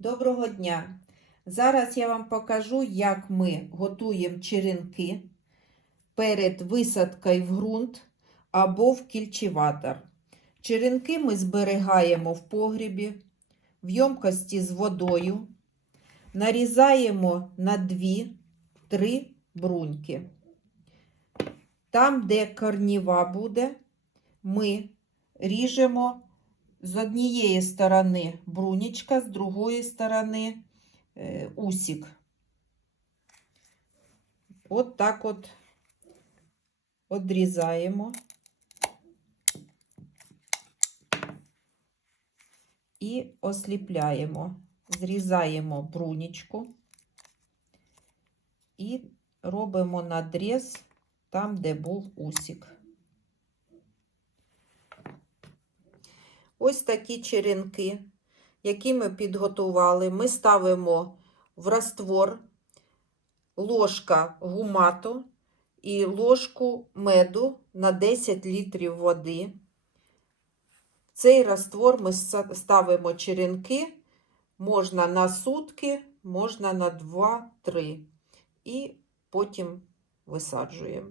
Доброго дня! Зараз я вам покажу, як ми готуємо черенки перед висадкою в ґрунт або в кільчеватор. Черенки ми зберігаємо в погрібі, в ємкості з водою, нарізаємо на 2-3 бруньки. Там, де корніва буде, ми ріжемо з однієї сторони брунічка, з другої сторони е, усік. От так от одрізаємо і осліпляємо. Зрізаємо брунічку і робимо надріз там, де був усік. Ось такі черенки, які ми підготували, ми ставимо в раствор ложка гумату і ложку меду на 10 літрів води. В цей раствор ми ставимо черенки, можна на сутки, можна на 2-3 і потім висаджуємо.